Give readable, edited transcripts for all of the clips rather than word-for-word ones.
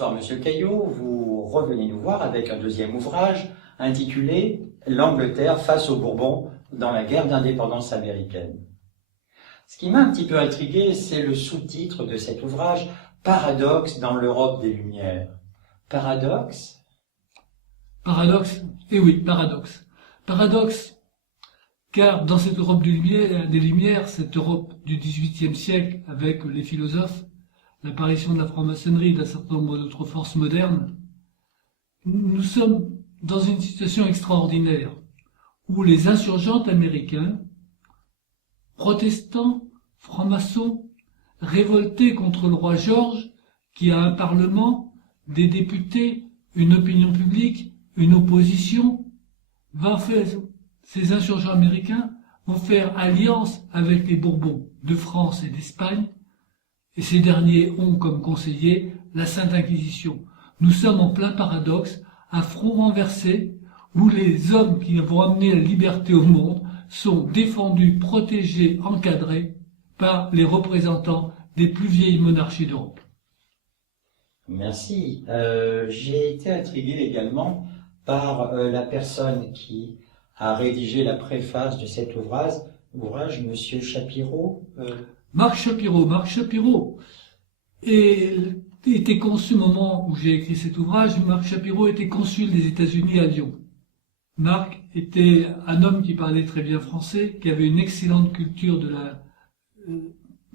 Bonsoir Monsieur Caillot, vous revenez nous voir avec un deuxième ouvrage intitulé « L'Angleterre face aux Bourbons dans la guerre d'indépendance américaine ». Ce qui m'a un petit peu intrigué, c'est le sous-titre de cet ouvrage « Paradoxe dans l'Europe des Lumières ». Paradoxe ? Paradoxe, eh oui, paradoxe. Paradoxe, car dans cette Europe des Lumières, cette Europe du XVIIIe siècle, avec les philosophes, l'apparition de la franc-maçonnerie et d'un certain nombre d'autres forces modernes, nous sommes dans une situation extraordinaire où les insurgents américains, protestants, francs-maçons, révoltés contre le roi George, qui a un parlement, des députés, une opinion publique, une opposition, ces insurgents américains vont faire alliance avec les Bourbons de France et d'Espagne, et ces derniers ont comme conseiller la Sainte Inquisition. Nous sommes en plein paradoxe, à front renversé, où les hommes qui vont amener la liberté au monde sont défendus, protégés, encadrés par les représentants des plus vieilles monarchies d'Europe. Merci. J'ai été intrigué également par la personne qui a rédigé la préface de cet ouvrage, Monsieur Shapiro. Marc Shapiro était consul au moment où j'ai écrit cet ouvrage. Marc Shapiro était consul des États-Unis à Lyon. Marc était un homme qui parlait très bien français, qui avait une excellente culture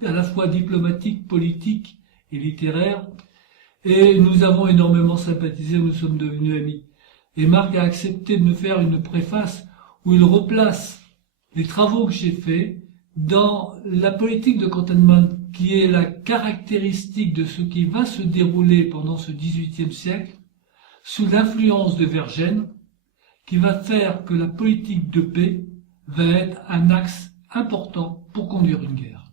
à la fois diplomatique, politique et littéraire. Et nous avons énormément sympathisé, nous sommes devenus amis. Et Marc a accepté de me faire une préface où il replace les travaux que j'ai faits dans la politique de cantonnement qui est la caractéristique de ce qui va se dérouler pendant ce XVIIIe siècle, sous l'influence de Vergennes, qui va faire que la politique de paix va être un axe important pour conduire une guerre.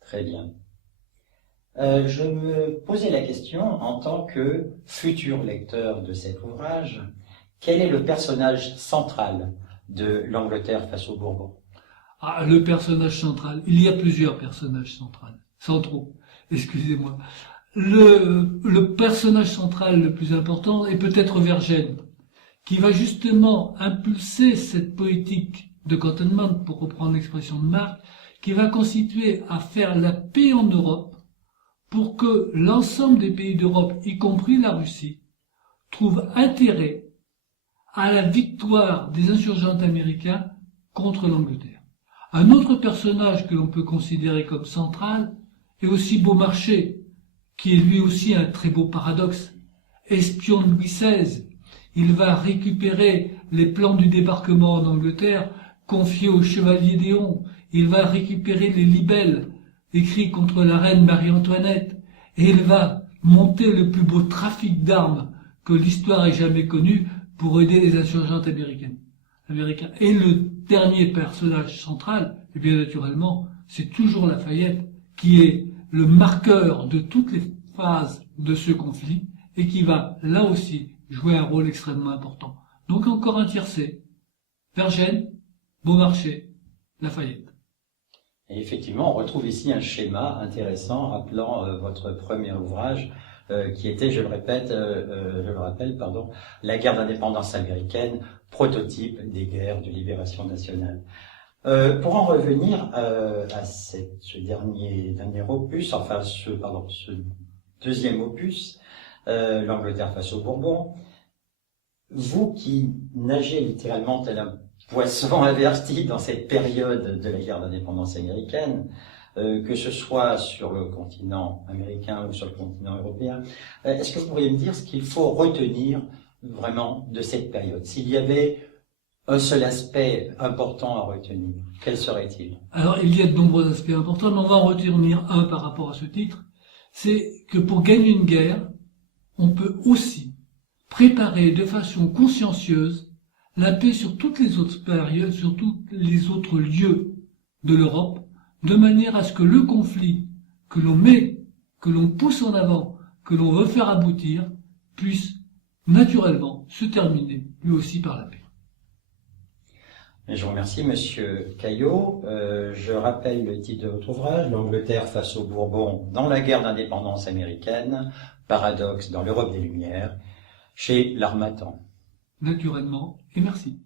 Très bien. Je me posais la question, en tant que futur lecteur de cet ouvrage, quel est le personnage central de l'Angleterre face aux Bourbons ? Ah, le personnage central. Il y a plusieurs personnages centraux. Excusez-moi. Le personnage central le plus important est peut-être Vergennes, qui va justement impulser cette politique de cantonnement, pour reprendre l'expression de Marc, qui va constituer à faire la paix en Europe pour que l'ensemble des pays d'Europe, y compris la Russie, trouvent intérêt à la victoire des insurgents américains contre l'Angleterre. Un autre personnage que l'on peut considérer comme central est aussi Beaumarchais, qui est lui aussi un très beau paradoxe. Espion de Louis XVI, il va récupérer les plans du débarquement en Angleterre confiés au chevalier d'Éon. Il va récupérer les libelles écrits contre la reine Marie-Antoinette, et il va monter le plus beau trafic d'armes que l'histoire ait jamais connu pour aider les insurgents américains. Et le dernier personnage central, et bien naturellement, c'est toujours Lafayette, qui est le marqueur de toutes les phases de ce conflit, et qui va, là aussi, jouer un rôle extrêmement important. Donc encore un tiercé. Vergennes, Beaumarchais, Lafayette. Et effectivement, on retrouve ici un schéma intéressant rappelant votre premier ouvrage, qui était, je le rappelle, la guerre d'indépendance américaine, prototype des guerres de libération nationale. Pour en revenir à ce dernier opus, ce deuxième opus, l'Angleterre face aux Bourbons, vous qui nagez littéralement tel un poisson averti dans cette période de la guerre d'indépendance américaine, que ce soit sur le continent américain ou sur le continent européen, est-ce que vous pourriez me dire ce qu'il faut retenir vraiment de cette période? S'il y avait un seul aspect important à retenir, quel serait-il? Alors, il y a de nombreux aspects importants, mais on va en retenir un par rapport à ce titre. C'est que pour gagner une guerre, on peut aussi préparer de façon consciencieuse la paix sur toutes les autres périodes, sur tous les autres lieux de l'Europe, de manière à ce que le conflit que l'on pousse en avant, que l'on veut faire aboutir, puisse naturellement se terminer lui aussi par la paix. Je vous remercie, Monsieur Caillot. Je rappelle le titre de votre ouvrage, L'Angleterre face aux Bourbons dans la guerre d'indépendance américaine, paradoxe dans l'Europe des Lumières, chez l'Harmattan. Naturellement, et merci.